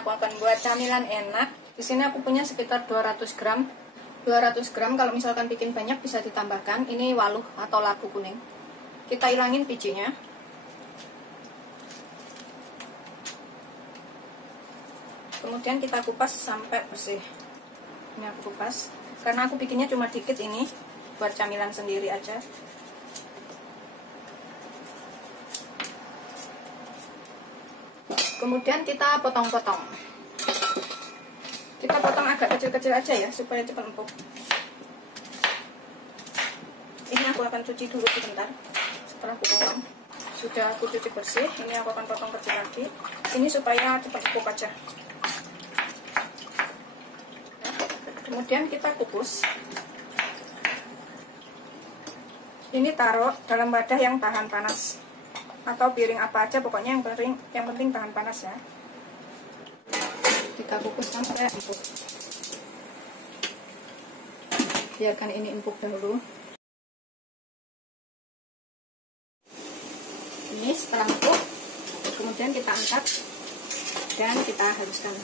aku akan buat camilan enak. Di sini aku punya sekitar 200 gram. 200 gram kalau misalkan bikin banyak bisa ditambahkan. Ini waluh atau labu kuning. Kita hilangin bijinya. Kemudian kita kupas sampai bersih. Ini aku kupas. Karena aku bikinnya cuma dikit ini, buat camilan sendiri aja. Kemudian kita potong-potong. Kita potong agak kecil-kecil aja ya, supaya cepat empuk. Ini aku akan cuci dulu sebentar. Setelah aku potong, sudah aku cuci bersih. Ini aku akan potong kecil lagi. Ini supaya cepat empuk aja. Kemudian kita kukus. Ini taruh dalam wadah yang tahan panas. Atau piring apa aja, pokoknya yang penting tahan panas ya. Kita kukus sampai empuk. Biarkan ini empuk dahulu. Ini setelah empuk, kemudian kita angkat dan kita haluskan.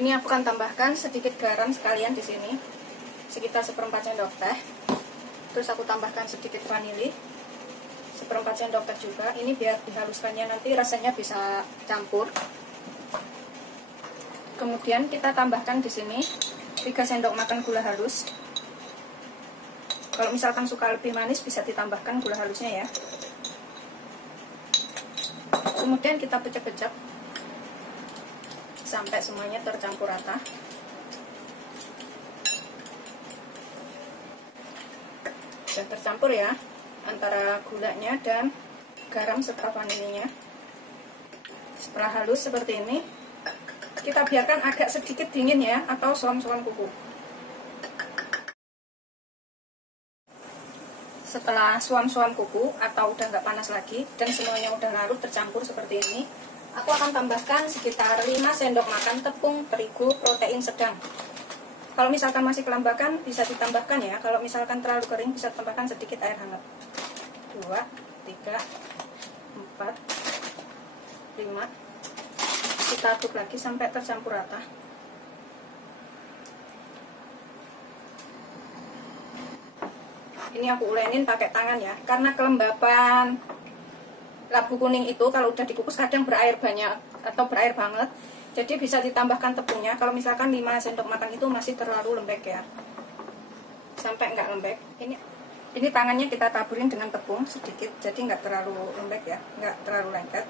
Ini aku akan tambahkan sedikit garam sekalian di sini, sekitar 1/4 sendok teh. Terus aku tambahkan sedikit vanili, 1/4 sendok teh juga. Ini biar dihaluskannya nanti rasanya bisa campur. Kemudian kita tambahkan di sini 3 sendok makan gula halus. Kalau misalkan suka lebih manis bisa ditambahkan gula halusnya ya. Kemudian kita pecah-pecah sampai semuanya tercampur rata. Sudah tercampur ya antara gulanya dan garam serta vanilinya. Setelah halus seperti ini, kita biarkan agak sedikit dingin ya, atau suam-suam kuku. Setelah suam-suam kuku atau udah nggak panas lagi dan semuanya udah larut tercampur seperti ini, aku akan tambahkan sekitar 5 sendok makan tepung terigu protein sedang. Kalau misalkan masih kelembakan bisa ditambahkan ya. Kalau misalkan terlalu kering bisa tambahkan sedikit air hangat. 2, 3, 4, 5. Kita aduk lagi sampai tercampur rata. Ini aku ulenin pakai tangan ya. Karena kelembapan labu kuning itu kalau udah dikukus kadang berair banyak atau berair banget. Jadi bisa ditambahkan tepungnya. Kalau misalkan 5 sendok makan itu masih terlalu lembek ya, sampai nggak lembek. Ini tangannya kita taburin dengan tepung sedikit, jadi nggak terlalu lembek ya, nggak terlalu lengket.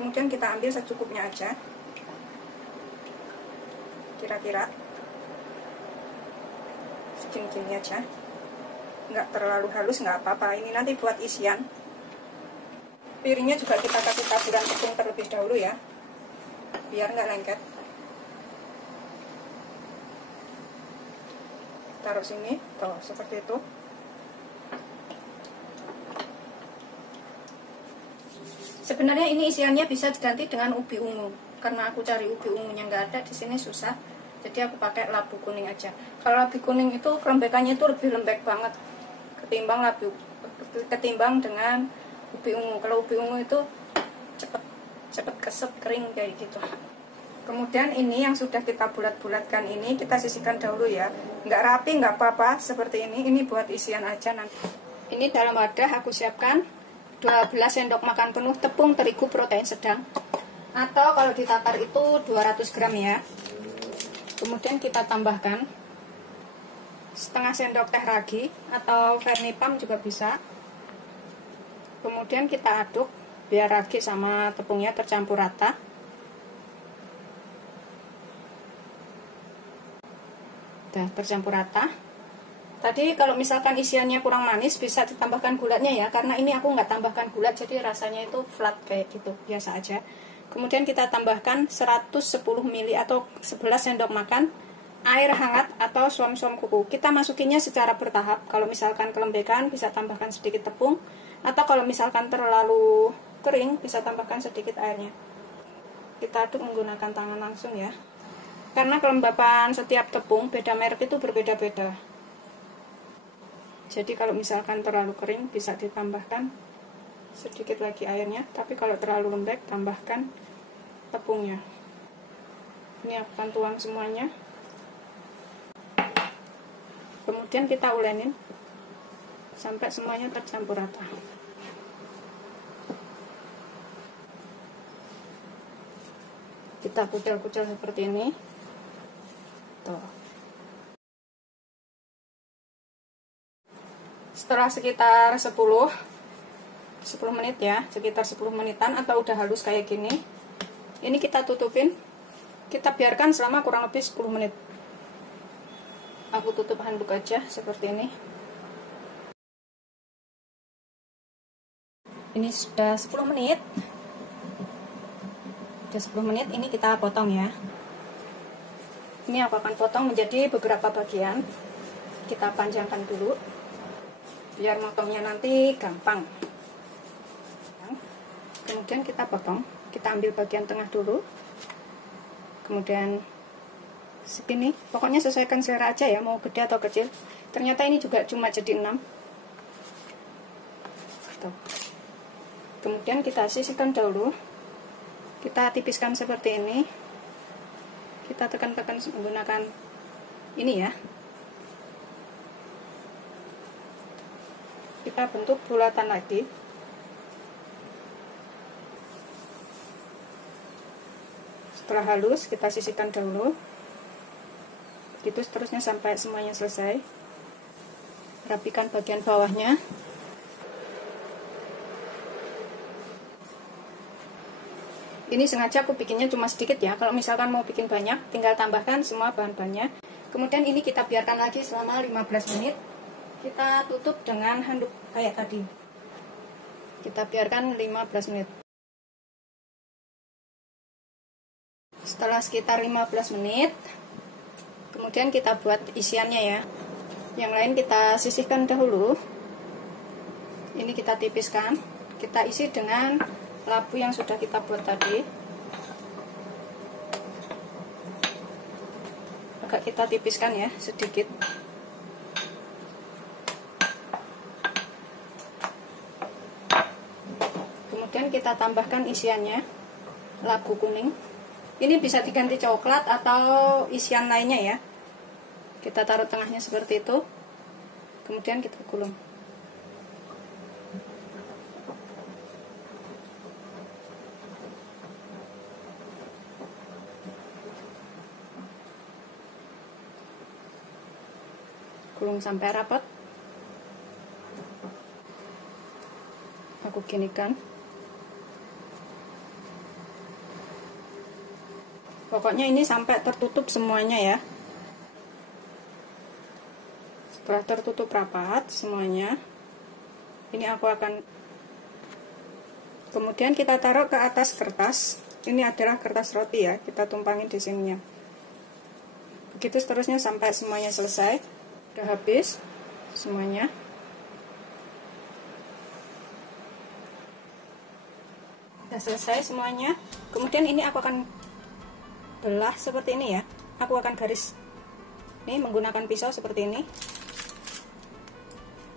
Kemudian kita ambil secukupnya aja, kira-kira segini-gini aja, nggak terlalu halus, nggak apa-apa. Ini nanti buat isian. Piringnya juga kita kasih taburan tepung terlebih dahulu ya, biar nggak lengket. Taruh sini, tuh seperti itu. Sebenarnya ini isiannya bisa diganti dengan ubi ungu, karena aku cari ubi ungunya nggak ada di sini susah, jadi aku pakai labu kuning aja. Kalau labu kuning itu kelembekannya itu lebih lembek banget ketimbang dengan ubi ungu. Kalau ubi ungu itu cepet keset kering kayak gitu. Kemudian ini yang sudah kita bulat-bulatkan ini kita sisihkan dahulu ya, nggak rapi nggak apa-apa seperti ini buat isian aja nanti. Ini dalam wadah aku siapkan 12 sendok makan penuh tepung terigu protein sedang, atau kalau ditakar itu 200 gram ya. Kemudian kita tambahkan setengah sendok teh ragi atau vernipam juga bisa. Kemudian kita aduk biar ragi sama tepungnya tercampur rata. Udah tercampur rata. Tadi kalau misalkan isiannya kurang manis bisa ditambahkan gulanya ya, karena ini aku nggak tambahkan gula jadi rasanya itu flat kayak gitu, biasa aja. Kemudian kita tambahkan 110 ml atau 11 sendok makan air hangat atau suam-suam kuku. Kita masukinnya secara bertahap. Kalau misalkan kelembekan bisa tambahkan sedikit tepung, atau kalau misalkan terlalu kering bisa tambahkan sedikit airnya. Kita aduk menggunakan tangan langsung ya, karena kelembapan setiap tepung beda merek itu berbeda-beda. Jadi kalau misalkan terlalu kering bisa ditambahkan sedikit lagi airnya, tapi kalau terlalu lembek tambahkan tepungnya. Ini aku akan tuang semuanya, kemudian kita ulenin sampai semuanya tercampur rata. Kita kucil-kucil seperti ini. Tuh. Setelah sekitar 10 menit ya, sekitar 10 menitan atau udah halus kayak gini, ini kita tutupin, kita biarkan selama kurang lebih 10 menit. Aku tutup handuk aja seperti ini. Ini sudah 10 menit. Sudah 10 menit, ini kita potong ya. Ini aku akan potong menjadi beberapa bagian. Kita panjangkan dulu biar motongnya nanti gampang. Kemudian kita potong, kita ambil bagian tengah dulu, kemudian segini, pokoknya sesuaikan selera aja ya, mau gede atau kecil. Ternyata ini juga cuma jadi 6. Tuh. Kemudian kita sisihkan dahulu, kita tipiskan seperti ini, kita tekan-tekan menggunakan ini ya, kita bentuk bulatan lagi. Setelah halus, kita sisihkan dahulu. Gitu seterusnya sampai semuanya selesai. Rapikan bagian bawahnya. Ini sengaja aku bikinnya cuma sedikit ya. Kalau misalkan mau bikin banyak, tinggal tambahkan semua bahan-bahannya. Kemudian ini kita biarkan lagi selama 15 menit. Kita tutup dengan handuk kayak tadi. Kita biarkan 15 menit. Setelah sekitar 15 menit, kemudian kita buat isiannya ya. Yang lain kita sisihkan dahulu. Ini kita tipiskan. Kita isi dengan labu yang sudah kita buat tadi. Agak kita tipiskan ya, sedikit. Kemudian kita tambahkan isiannya, labu kuning. Ini bisa diganti coklat atau isian lainnya ya. Kita taruh tengahnya seperti itu. Kemudian kita gulung. Gulung sampai rapat. Aku ginikan. Pokoknya ini sampai tertutup semuanya ya. Setelah tertutup rapat semuanya, ini aku akan, kemudian kita taruh ke atas kertas. Ini adalah kertas roti ya, kita tumpangin di sininya. Begitu seterusnya sampai semuanya selesai. Udah habis semuanya. Udah selesai semuanya. Kemudian ini aku akan belah seperti ini ya. Aku akan garis ini menggunakan pisau seperti ini,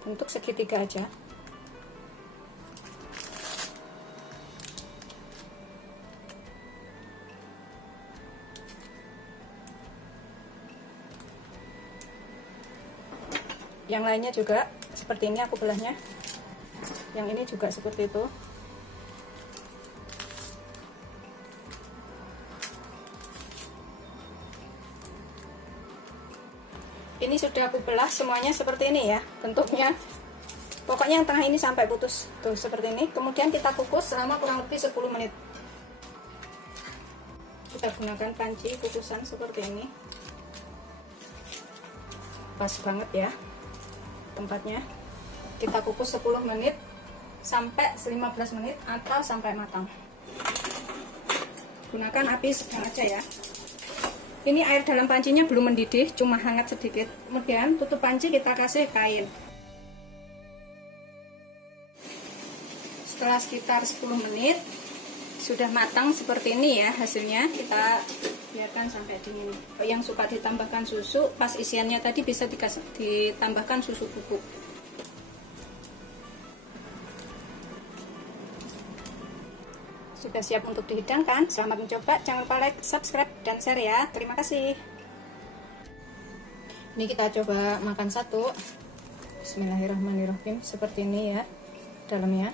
untuk segitiga aja. Yang lainnya juga seperti ini aku belahnya. Yang ini juga seperti itu. Ini sudah aku belah semuanya seperti ini ya bentuknya. Pokoknya yang tengah ini sampai putus tuh seperti ini. Kemudian kita kukus selama kurang lebih 10 menit. Kita gunakan panci kukusan seperti ini. Pas banget ya tempatnya. Kita kukus 10 menit sampai 15 menit atau sampai matang. Gunakan api sedang aja ya. Ini air dalam pancinya belum mendidih, cuma hangat sedikit. Kemudian tutup panci kita kasih kain. Setelah sekitar 10 menit sudah matang seperti ini ya hasilnya. Kita biarkan sampai dingin. Yang suka ditambahkan susu, pas isiannya tadi bisa ditambahkan susu bubuk. Sudah siap untuk dihidangkan. Selamat mencoba. Jangan lupa like, subscribe, dan share ya. Terima kasih. Ini kita coba makan satu. Bismillahirrahmanirrahim. Seperti ini ya dalamnya.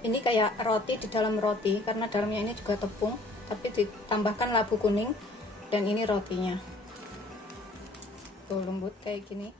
Ini kayak roti di dalam roti, karena dalamnya ini juga tepung, tapi ditambahkan labu kuning. Dan ini rotinya. Tuh lembut kayak gini.